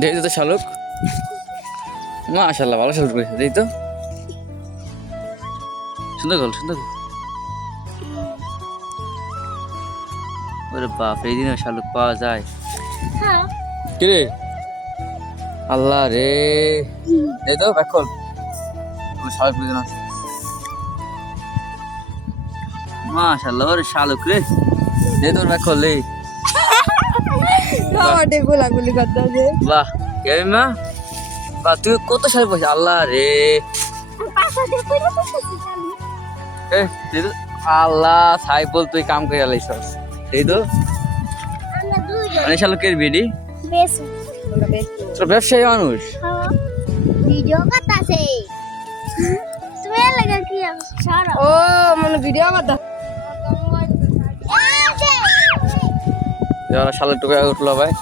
দেখি তো শালুক। মাশাল্লাহ ভালো শালুক রয়েছে দেখি তো। সুন্দর গল সুন্দর। ওরে বাপ এই দিনে শালুক পাওয়া যায়। হ্যাঁ। কি রে? আল্লাহ রে। এই তো এখন শালুক প্রয়োজন আছে মাশাল্লাহ ওরে শালুক রে। দে তোর ব্যাকল রে আমাদের গোলাগুলি করতে হবে। বাহ কেমন মা বাহ তুই কত সালে বসে আল্লাহ রে। এ, এই তো, আল্লাহ সাইফুল তুই কাম করে লাইছস এই তো মানে শালুকের বিডি? তোর ব্যবসায়ী মানুষ? ভিডিও করতেছে। তুমি লাগা কি ও মানে ভিডিও করতে যারা সালের টুকা উঠল ভাই।